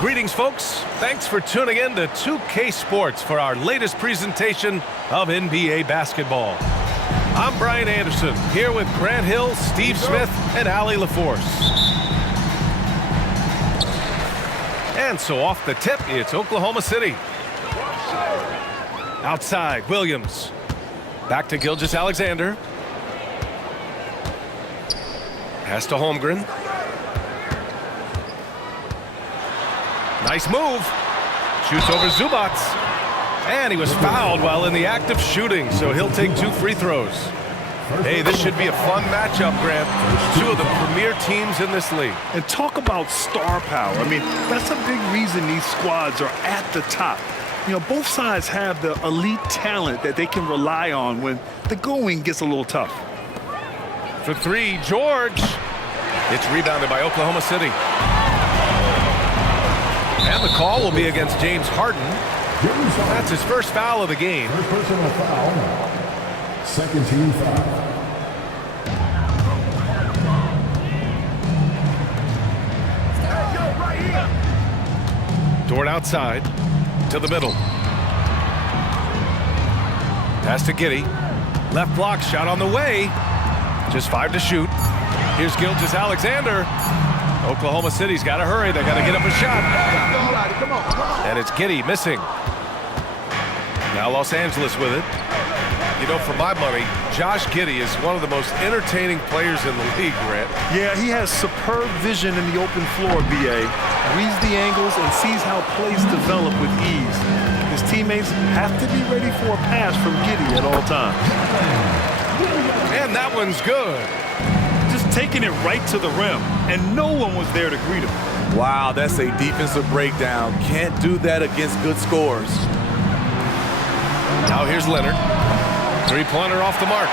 Greetings, folks. Thanks for tuning in to 2K Sports for our latest presentation of NBA basketball. I'm Brian Anderson, here with Grant Hill, Steve Smith, and Allie LaForce. And so off the tip, it's Oklahoma City. Outside, Williams. Back to Gilgeous-Alexander. Pass to Holmgren. Nice move. Shoots over Zubac. And he was fouled while in the act of shooting, so he'll take 2 free throws. Hey, this should be a fun matchup, Grant. 2 of the premier teams in this league. And talk about star power. I mean, that's a big reason these squads are at the top. You know, both sides have the elite talent that they can rely on when the going gets a little tough. For 3, George. It's rebounded by Oklahoma City. And the call will be against James Harden. That's his first foul of the game. First personal foul. Second team foul. Dort outside to the middle. Pass to Giddey. Left block shot on the way. Just 5 to shoot. Here's Gilgeous-Alexander. Oklahoma City's got to hurry. They got to get up a shot. And it's Giddey missing. Now Los Angeles with it. You know, for my money, Josh Giddey is one of the most entertaining players in the league, Grant. Yeah, he has superb vision in the open floor, B.A. Reads the angles and sees how plays develop with ease. His teammates have to be ready for a pass from Giddey at all times. And that one's good. Just taking it right to the rim, and no one was there to greet him. Wow, that's a defensive breakdown. Can't do that against good scores. Now here's Leonard. 3-pointer off the mark.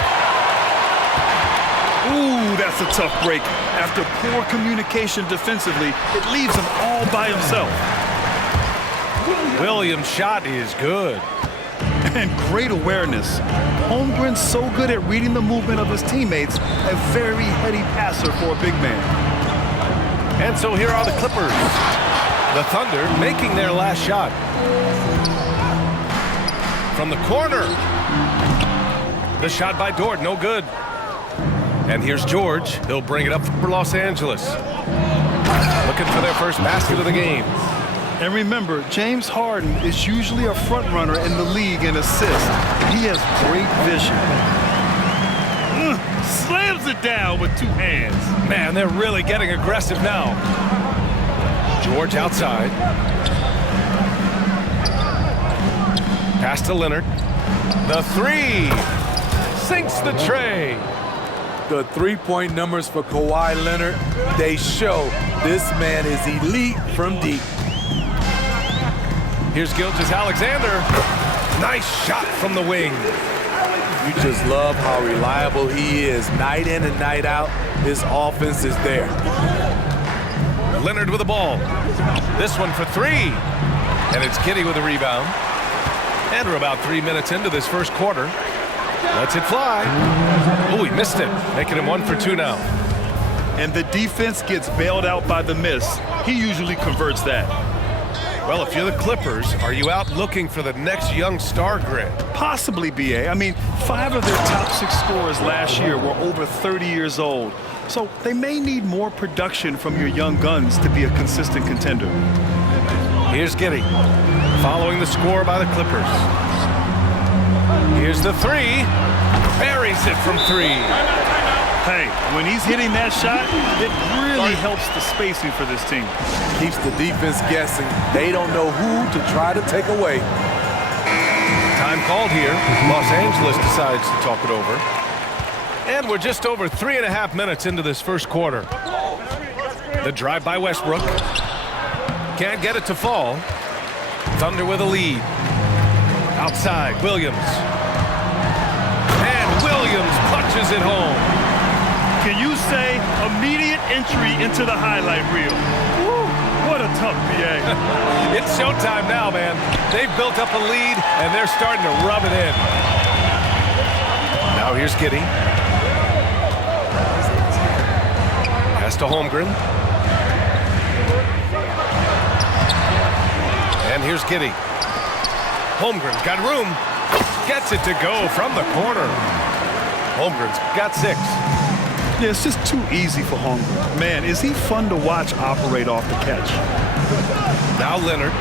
Ooh, that's a tough break. After poor communication defensively, it leaves him all by himself. Williams' shot is good. And great awareness. Holmgren's so good at reading the movement of his teammates, a very heady passer for a big man. And so here are the Clippers. The Thunder making their last shot. From the corner. The shot by Dort, no good. And here's George. He'll bring it up for Los Angeles. Looking for their first basket of the game. And remember, James Harden is usually a front runner in the league in assists. He has great vision. Slams it down with 2 hands. Man, they're really getting aggressive now. George outside. Pass to Leonard. The 3. Sinks the tray. The 3-point numbers for Kawhi Leonard, they show this man is elite from deep. Here's Gilgeous-Alexander. Nice shot from the wing. You just love how reliable he is. Night in and night out, his offense is there. Leonard with the ball. This one for 3. And it's Giddey with a rebound. And we're about 3 minutes into this first quarter. Lets it fly. Oh, he missed it. Making him 1 for 2 now. And the defense gets bailed out by the miss. He usually converts that. Well, if you're the Clippers, are you out looking for the next young star, Grant? Possibly, B.A. I mean, 5 of their top 6 scorers last year were over 30 years old. So they may need more production from your young guns to be a consistent contender. Here's Giddey, following the score by the Clippers. Here's the 3. Buries it from 3. Hey, when he's hitting that shot, it really helps the spacing for this team. Keeps the defense guessing. They don't know who to try to take away. Time called here. Los Angeles decides to talk it over. And we're just over 3.5 minutes into this first quarter. The drive by Westbrook. Can't get it to fall. Thunder with a lead. Outside, Williams. And Williams punches it home. Can you say immediate entry into the highlight reel? Woo, what a tough PA. It's showtime now, man. They've built up a lead, and they're starting to rub it in. Now here's Giddey. Pass to Holmgren. Here's Giddey. Holmgren's got room. Gets it to go from the corner. Holmgren's got 6. Yeah, it's just too easy for Holmgren. Man, is he fun to watch operate off the catch. Now Leonard.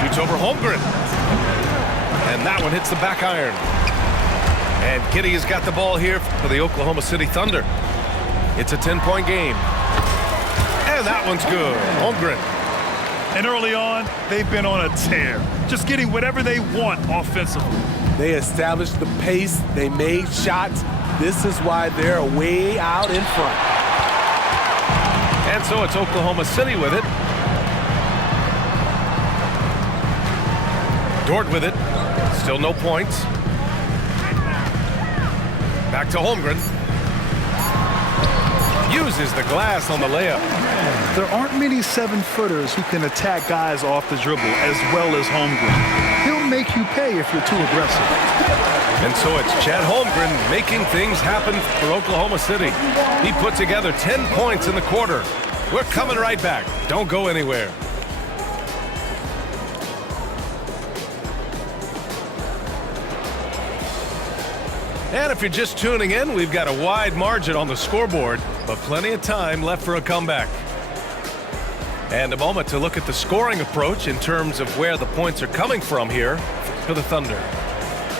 Shoots over Holmgren. And that one hits the back iron. And Giddey has got the ball here for the Oklahoma City Thunder. It's a 10-point game. And that one's good. Holmgren. And early on, they've been on a tear. Just getting whatever they want offensively. They established the pace. They made shots. This is why they're way out in front. And so it's Oklahoma City with it. Dort with it. Still no points. Back to Holmgren. Uses the glass on the layup. There aren't many 7-footers who can attack guys off the dribble as well as Holmgren. He'll make you pay if you're too aggressive. And so it's Chet Holmgren making things happen for Oklahoma City. He put together 10 points in the quarter. We're coming right back. Don't go anywhere. And if you're just tuning in, we've got a wide margin on the scoreboard, but plenty of time left for a comeback. And a moment to look at the scoring approach in terms of where the points are coming from here for the Thunder.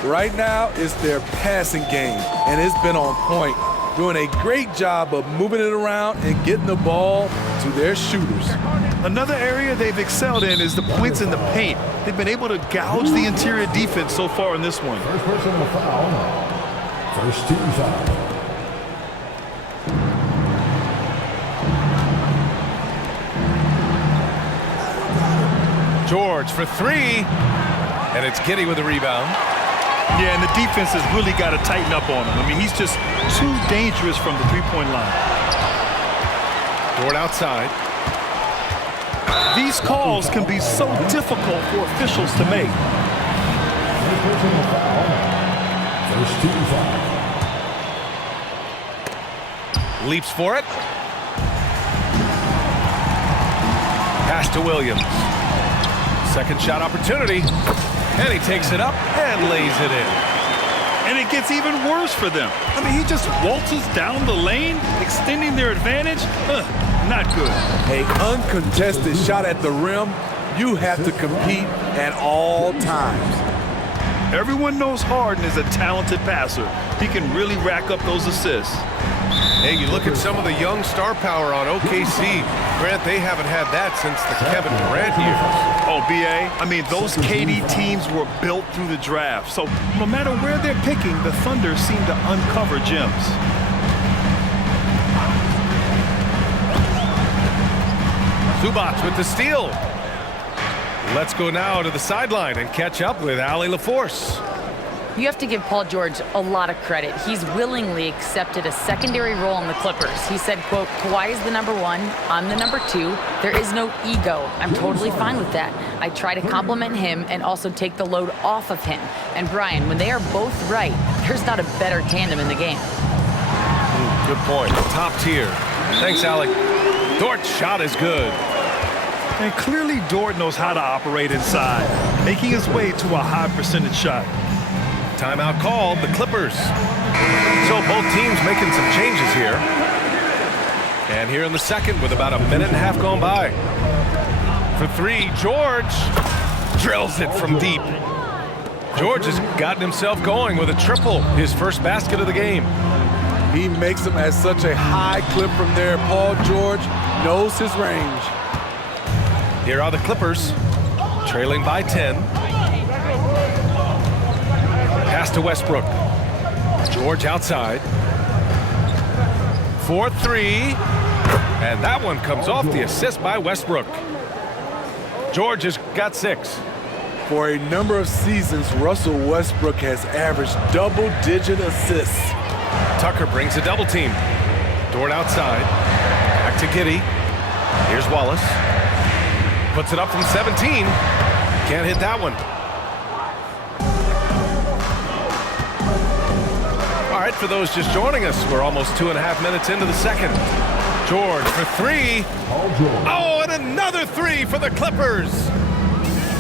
Right now, it's their passing game, and it's been on point. Doing a great job of moving it around and getting the ball to their shooters. Another area they've excelled in is the points in the paint. They've been able to gouge the interior defense so far in this one. First personal foul. First team foul. George for 3, and it's Giddey with the rebound. Yeah, and the defense has really got to tighten up on him. I mean, he's just too dangerous from the three-point line. Dort outside. These calls can be so difficult for officials to make. First personal foul. First team foul. Leaps for it. Pass to Williams. Second shot opportunity. And he takes it up and lays it in. And it gets even worse for them. I mean, he just waltzes down the lane, extending their advantage. Not good. An uncontested shot at the rim. You have to compete at all times. Everyone knows Harden is a talented passer. He can really rack up those assists. Hey, you look at some of the young star power on OKC. Grant, they haven't had that since the Kevin Durant years. Oh, B.A., I mean, those KD teams were built through the draft. So no matter where they're picking, the Thunder seem to uncover gems. Zubac with the steal. Let's go now to the sideline and catch up with Allie LaForce. You have to give Paul George a lot of credit. He's willingly accepted a secondary role in the Clippers. He said, quote, Kawhi is the number 1, I'm the number 2. There is no ego. I'm totally fine with that. I try to compliment him and also take the load off of him. And Brian, when they are both right, there's not a better tandem in the game. Good point. Top tier. Thanks, Allie. Dort's shot is good. And clearly Dort knows how to operate inside, making his way to a high percentage shot. Timeout called, the Clippers. So both teams making some changes here. And here in the second with about a minute and a half gone by. For 3, George drills it from deep. George has gotten himself going with a triple, his first basket of the game. He makes them at such a high clip from there. Paul George knows his range. Here are the Clippers, trailing by 10. Pass to Westbrook. George outside. 4-3. And that one comes off the assist by Westbrook. George has got 6. For a number of seasons, Russell Westbrook has averaged double-digit assists. Tucker brings a double team. Dort outside. Back to Giddey. Here's Wallace. Puts it up from 17. Can't hit that one. All right, for those just joining us, we're almost 2.5 minutes into the second. George for three. Paul George. Oh, and another three for the Clippers.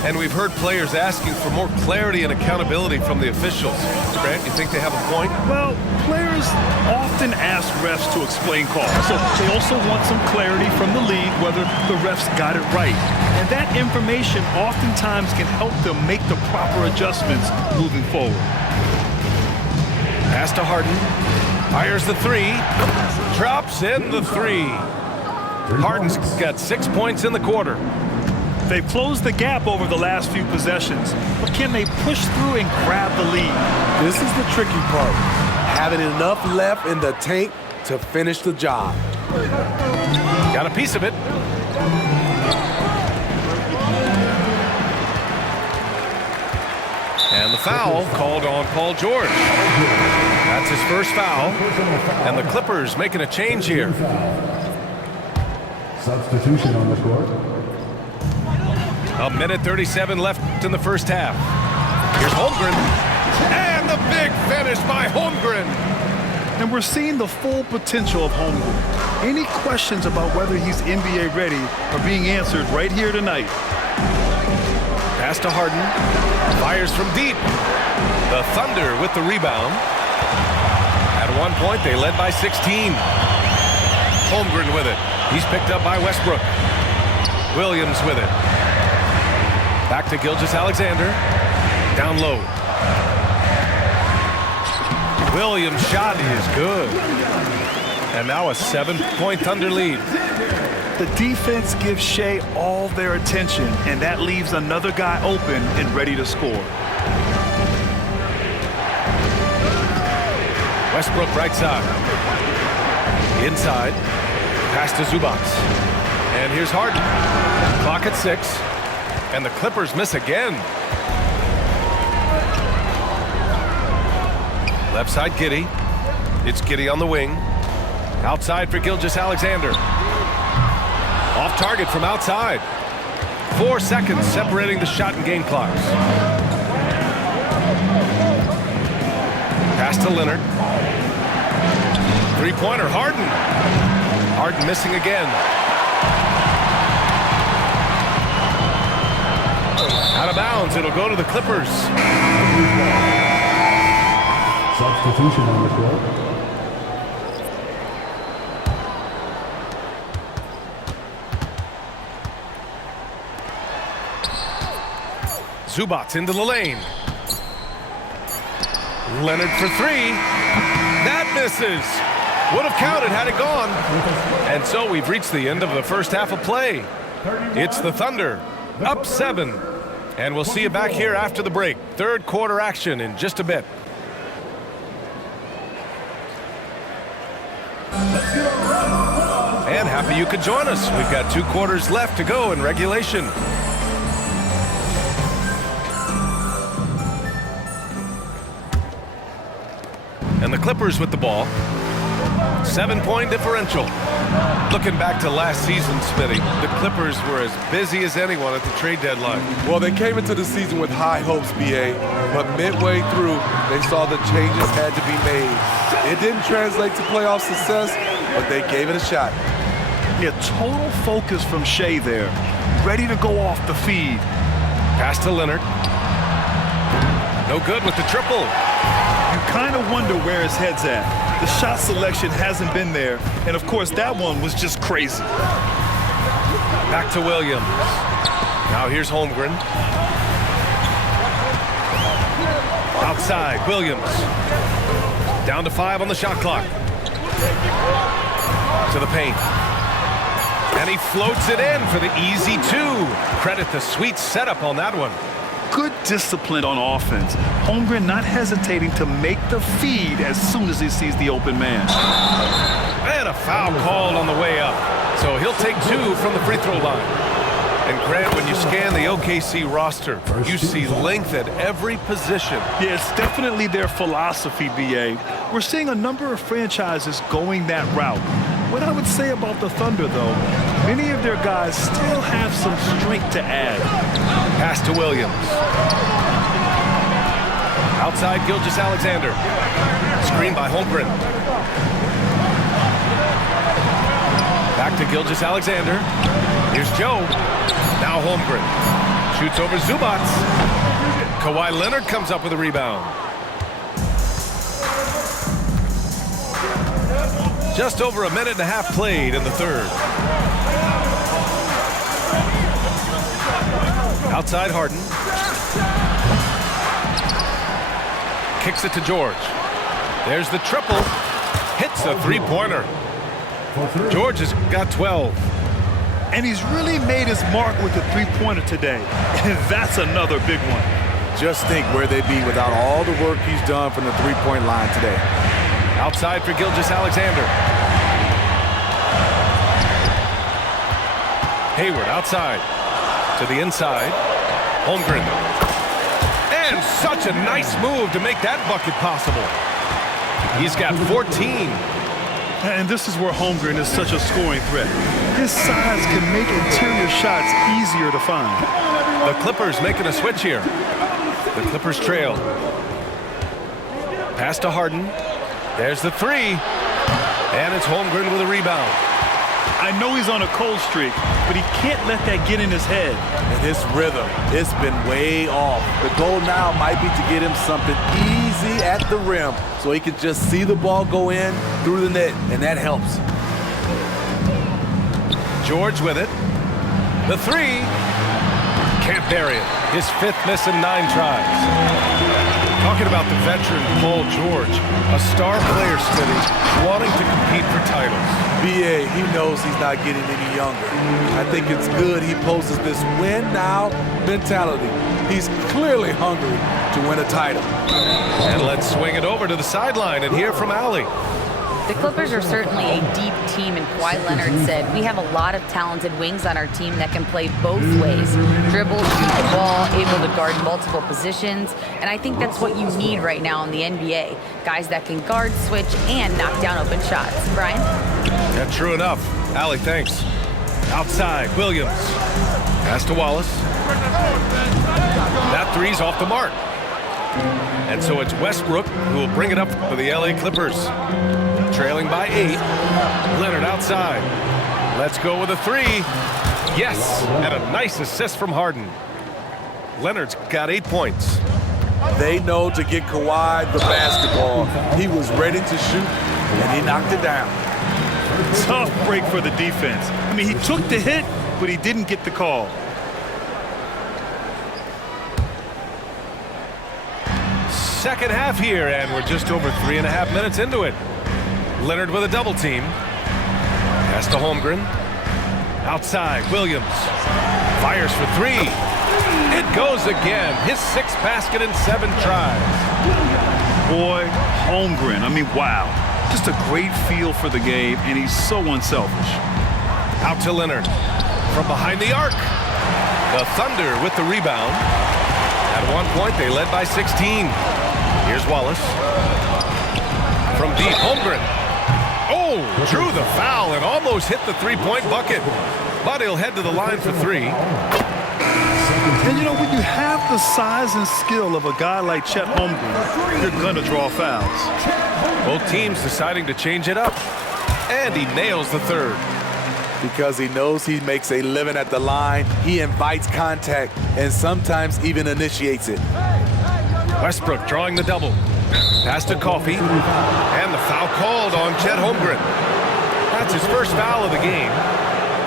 And we've heard players asking for more clarity and accountability from the officials. Grant, you think they have a point? Well, players often ask refs to explain calls, so they also want some clarity from the league whether the refs got it right. And that information oftentimes can help them make the proper adjustments moving forward. Pass to Harden. Fires the three. Drops in the three. Harden's got 6 points in the quarter. They've closed the gap over the last few possessions, but can they push through and grab the lead? This is the tricky part. Having enough left in the tank to finish the job. Got a piece of it. And the foul called on Paul George. That's his first foul. And the Clippers making a change here. Substitution on the court. A minute 37 left in the first half. Here's Holmgren. And the big finish by Holmgren. And we're seeing the full potential of Holmgren. Any questions about whether he's NBA ready are being answered right here tonight. Pass to Harden. Fires from deep. The Thunder with the rebound. At one point, they led by 16. Holmgren with it. He's picked up by Westbrook. Williams with it. Back to Gilgeous-Alexander. Down low. Williams' shot is good. And now a 7-point Thunder lead. The defense gives Shea all their attention, and that leaves another guy open and ready to score. Westbrook right side. Inside. Pass to Zubac. And here's Harden. Clock at 6. And the Clippers miss again. Left side, Giddey. It's Giddey on the wing. Outside for Gilgeous-Alexander. Off target from outside. 4 seconds separating the shot and game clocks. Pass to Leonard. Three-pointer, Harden. Harden missing again. Out of bounds, it'll go to the Clippers. Substitution on the court. Zubac into the lane. Leonard for three. That misses. Would have counted had it gone. And so we've reached the end of the first half of play. It's the Thunder, up 7. And we'll see you back here after the break. Third quarter action in just a bit. And happy you could join us. We've got 2 quarters left to go in regulation. And the Clippers with the ball. 7-point differential. Looking back to last season, Smitty, the Clippers were as busy as anyone at the trade deadline. Well, they came into the season with high hopes, BA, but midway through, they saw the changes had to be made. It didn't translate to playoff success, but they gave it a shot. Yeah, total focus from Shea there. Ready to go off the feed. Pass to Leonard. No good with the triple. You kind of wonder where his head's at. The shot selection hasn't been there, and of course that one was just crazy. Back to Williams. Now here's Holmgren. Outside, Williams. Down to 5 on the shot clock. To the paint. And he floats it in for the easy 2. Credit the sweet setup on that one. Good discipline on offense. Holmgren not hesitating to make the feed as soon as he sees the open man. And a foul called on the way up. So he'll take 2 from the free throw line. And Grant, when you scan the OKC roster, you see length at every position. Yeah, it's definitely their philosophy, BA. We're seeing a number of franchises going that route. What I would say about the Thunder, though, many of their guys still have some strength to add. Pass to Williams. Outside, Gilgeous-Alexander. Screen by Holmgren. to Gilgeous-Alexander. Here's Joe. Now Holmgren. Shoots over Zubac. Kawhi Leonard comes up with a rebound. Just over a minute and a half played in the third. Outside Harden. Kicks it to George. There's the triple. Hits a three-pointer. George has got 12. And he's really made his mark with the three-pointer today. And that's another big one. Just think where they'd be without all the work he's done from the three-point line today. Outside for Gilgeous-Alexander. Hayward outside. To the inside. Holmgren. And such a nice move to make that bucket possible. He's got 14. And this is where Holmgren is such a scoring threat. His size can make interior shots easier to find. The Clippers making a switch here. The Clippers trail. Pass to Harden. There's the three. And it's Holmgren with a rebound. I know he's on a cold streak, but he can't let that get in his head. And his rhythm, it's been way off. The goal now might be to get him something easy at the rim so he can just see the ball go in through the net, and that helps. George with it. The three. Can't bury it. His fifth miss in 9 tries. Talking about the veteran Paul George, a star player steady, wanting to compete for titles. BA, he knows he's not getting any younger. I think it's good he poses this win now mentality. He's clearly hungry to win a title. And let's swing it over to the sideline and hear from Allie. The Clippers are certainly a deep team, and Kawhi Leonard said, we have a lot of talented wings on our team that can play both ways. Dribble, shoot the ball, able to guard multiple positions, and I think that's what you need right now in the NBA. Guys that can guard, switch, and knock down open shots. Brian? Yeah, true enough. Allie, thanks. Outside, Williams. Pass to Wallace. That three's off the mark. And so it's Westbrook who will bring it up for the LA Clippers. Trailing by 8. Leonard outside. Let's go with a three. Yes, and a nice assist from Harden. Leonard's got 8 points. They know to get Kawhi the basketball. He was ready to shoot, and he knocked it down. Tough break for the defense. I mean, he took the hit, but he didn't get the call. Second half here, and we're just over 3.5 minutes into it. Leonard with a double team. Pass to Holmgren. Outside, Williams. Fires for three. It goes again. His 6th basket in 7 tries. Boy, Holmgren, I mean, wow. Just a great feel for the game, and he's so unselfish. Out to Leonard. From behind the arc. The Thunder with the rebound. At one point, they led by 16. Here's Wallace. From deep, Holmgren. Oh, drew the foul and almost hit the three-point bucket. But he'll head to the line for 3. And you know, when you have the size and skill of a guy like Chet Holmgren, you're gonna draw fouls. Both teams deciding to change it up. And he nails the third. Because he knows he makes a living at the line, he invites contact and sometimes even initiates it. Westbrook drawing the double. Pass to Coffey. And the foul called on Chet Holmgren. That's his first foul of the game.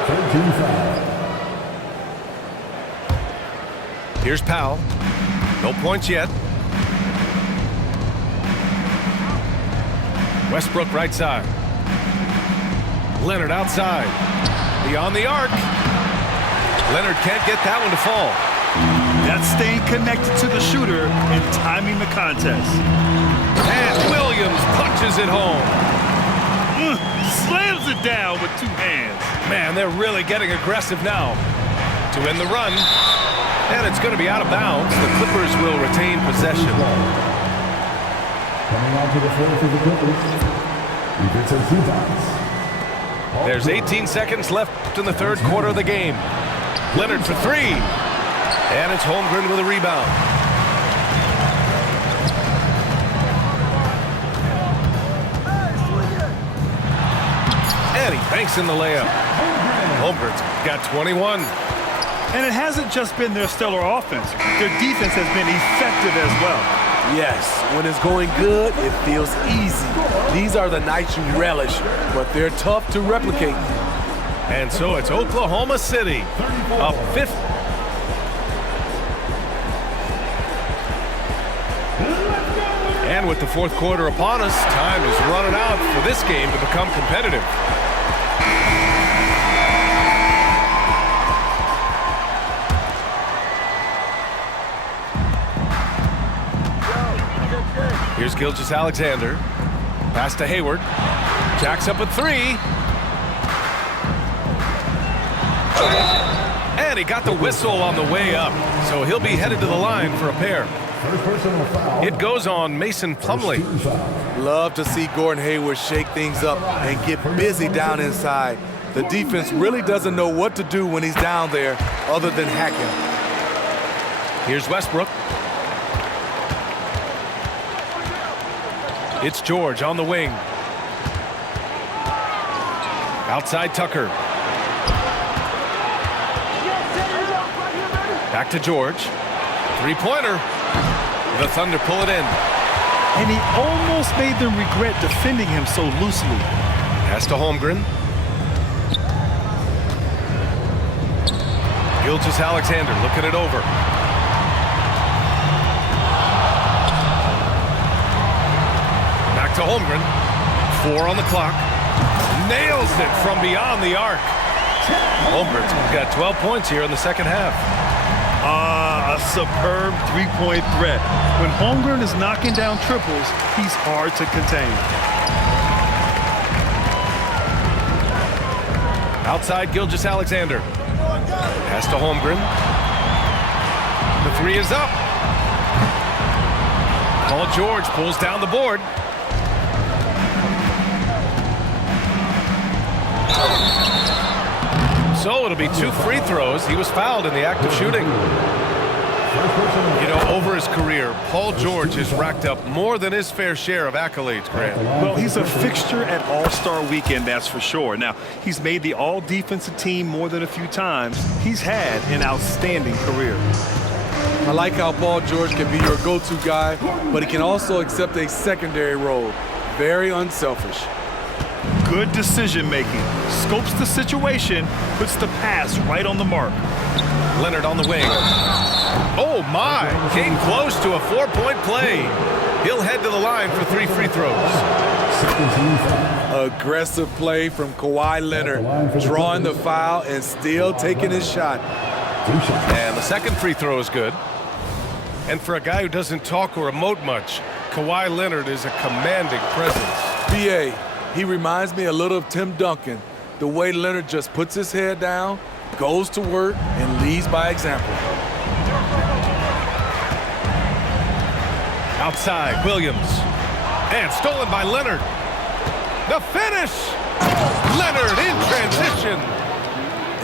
13 foul. Here's Powell. No points yet. Westbrook right side. Leonard outside. Beyond the arc. Leonard can't get that one to fall. That's staying connected to the shooter and timing the contest. And Williams punches it home. Slams it down with 2 hands. Man, they're really getting aggressive now. To end the run. And it's going to be out of bounds. The Clippers will retain possession. Coming onto the floor for the Clippers, Ivica Zubac. There's 18 seconds left in the third quarter of the game. Leonard for 3. And it's Holmgren with a rebound. And he banks in the layup. Holmgren's got 21. And it hasn't just been their stellar offense. Their defense has been effective as well. Yes, when it's going good, it feels easy. These are the nights you relish, but they're tough to replicate. And so it's Oklahoma City, a fifth. And with the fourth quarter upon us, time is running out for this game to become competitive. Here's Gilgeous-Alexander. Pass to Hayward. Jacks up a three. And he got the whistle on the way up, so he'll be headed to the line for a pair. First personal foul. It goes on Mason Plumlee. Love to see Gordon Hayward shake things up and get busy down inside. The defense really doesn't know what to do when he's down there other than hack him. Here's Westbrook. It's George on the wing. Outside Tucker. Back to George. Three-pointer. The Thunder pull it in. And he almost made them regret defending him so loosely. Pass to Holmgren. Gilgeous-Alexander looking it over. Back to Holmgren. 4 on the clock. Nails it from beyond the arc. Holmgren's got 12 points here in the second half. A superb three-point threat. When Holmgren is knocking down triples, he's hard to contain. Outside Gilgeous-Alexander. Pass to Holmgren. The three is up. Paul George pulls down the board. So it'll be 2 free throws. He was fouled in the act of shooting. You know, over his career, Paul George has racked up more than his fair share of accolades, Grant. Well, he's a fixture at All-Star Weekend, that's for sure. Now, he's made the All-Defensive Team more than a few times. He's had an outstanding career. I like how Paul George can be your go-to guy, but he can also accept a secondary role. Very unselfish. Good decision-making. Scopes the situation, puts the pass right on the mark. Leonard on the wing. Oh, my. Came close to a 4-point play. He'll head to the line for 3 free throws. Aggressive play from Kawhi Leonard, drawing the foul and still taking his shot. And the second free throw is good. And for a guy who doesn't talk or emote much, Kawhi Leonard is a commanding presence. B.A., he reminds me a little of Tim Duncan. The way Leonard just puts his head down, goes to work, and leads by example. Outside, Williams. And stolen by Leonard. The finish! Leonard in transition.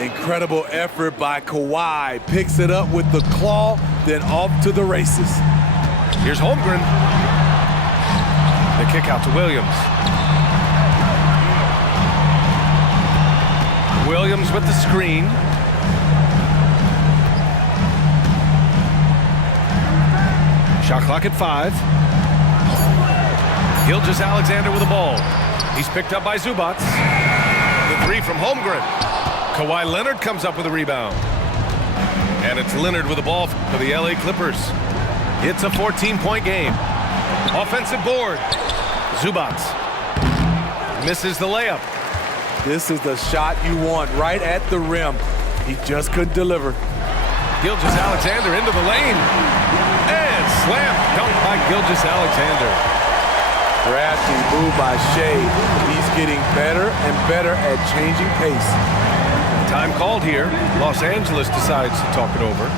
Incredible effort by Kawhi. Picks it up with the claw, then off to the races. Here's Holmgren. The kick out to Williams. Williams with the screen. Shot clock at 5. Gilgeous-Alexander with the ball. He's picked up by Zubac. The three from Holmgren. Kawhi Leonard comes up with a rebound. And it's Leonard with the ball for the LA Clippers. It's a 14-point game. Offensive board. Zubac misses the layup. This is the shot you want right at the rim. He just couldn't deliver. Gilgeous-Alexander into the lane. And slam dunk by Gilgeous-Alexander. Crafty move by Shea. He's getting better and better at changing pace. Time called here. Los Angeles decides to talk it over.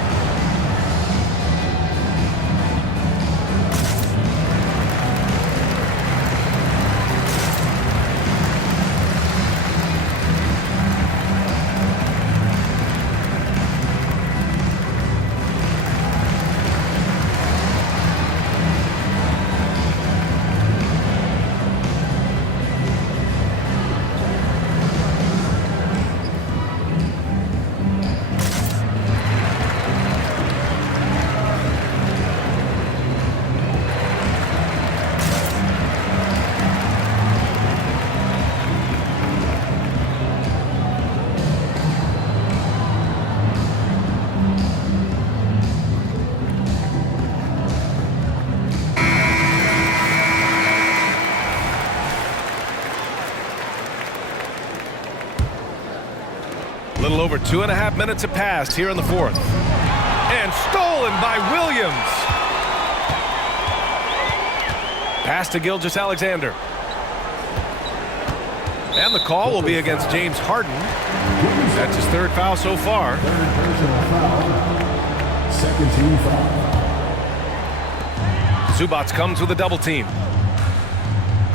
A little over 2.5 minutes have passed here in the fourth. And stolen by Williams. Pass to Gilgeous-Alexander. And the call will be against James Harden. That's his third foul so far. Third personal foul. Second team foul. Zubac comes with a double team.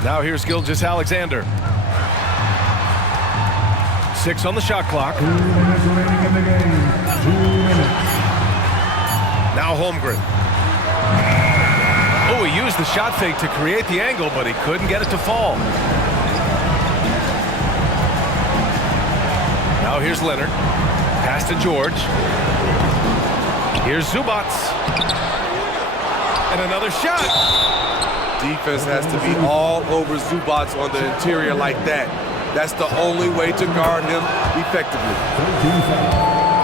Now here's Gilgeous-Alexander. 6 on the shot clock. 2 minutes remaining in the game. 2 minutes. Now Holmgren. Oh, he used the shot fake to create the angle, but he couldn't get it to fall. Now here's Leonard. Pass to George. Here's Zubac. And another shot. Defense has to be all over Zubac on the interior like that. That's the only way to guard him effectively.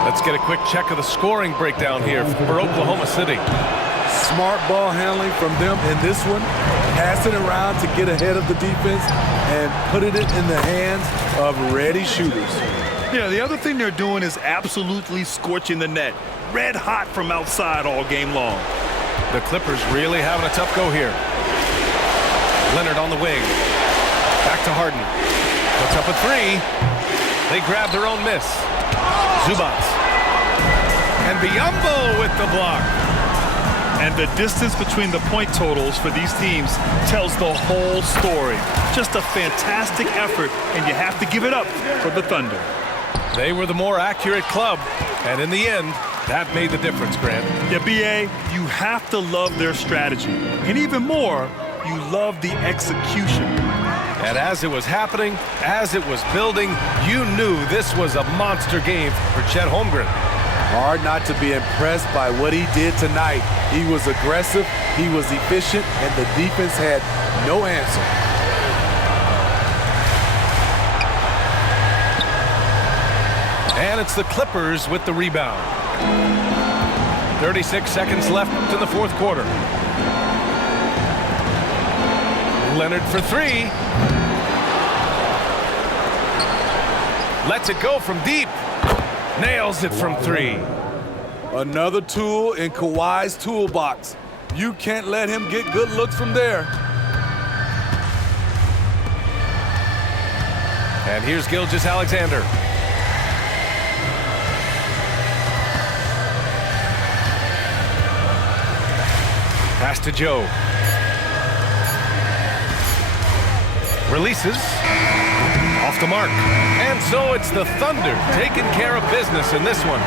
Let's get a quick check of the scoring breakdown here for Oklahoma City. Smart ball handling from them in this one. Passing around to get ahead of the defense and putting it in the hands of ready shooters. Yeah, the other thing they're doing is absolutely scorching the net. Red hot from outside all game long. The Clippers really having a tough go here. Leonard on the wing. Back to Harden. Puts up a three. They grab their own miss. Zubac. And Biyombo with the block. And the distance between the point totals for these teams tells the whole story. Just a fantastic effort, and you have to give it up for the Thunder. They were the more accurate club, and in the end, that made the difference, Grant. Yeah, B.A., you have to love their strategy. And even more, you love the execution. And as it was happening, as it was building, you knew this was a monster game for Chet Holmgren. Hard not to be impressed by what he did tonight. He was aggressive, he was efficient, and the defense had no answer. And it's the Clippers with the rebound. 36 seconds left in the fourth quarter. Leonard for three. Lets it go from deep. Nails it from three. Another tool in Kawhi's toolbox. You can't let him get good looks from there. And here's Gilgeous-Alexander. Pass to Joe. Releases. Off the mark. And so it's the Thunder taking care of business in this one.